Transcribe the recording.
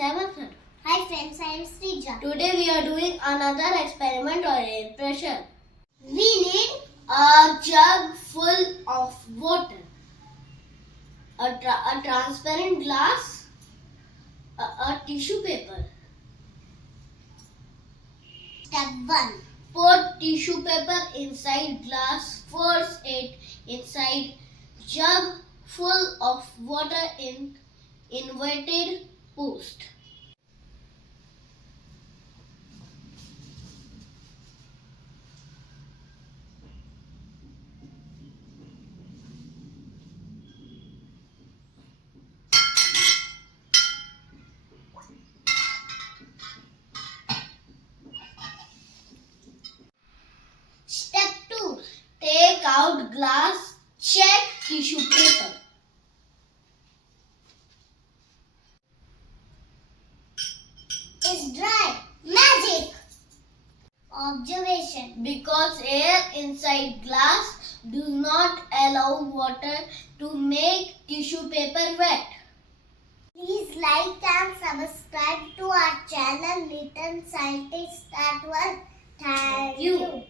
I am Athar. Hi friends, I am Srija. Today we are doing another experiment on air pressure. We need A jug full of water, a transparent glass, a tissue paper. step 1. Put tissue paper inside glass, force it inside jug full of water in inverted post. Step 2. Take out glass, check tissue paper. It's dry. Magic. Observation. Because air inside glass does not allow water to make tissue paper wet. Please like and subscribe to our channel Little Scientist at Work. Thank you.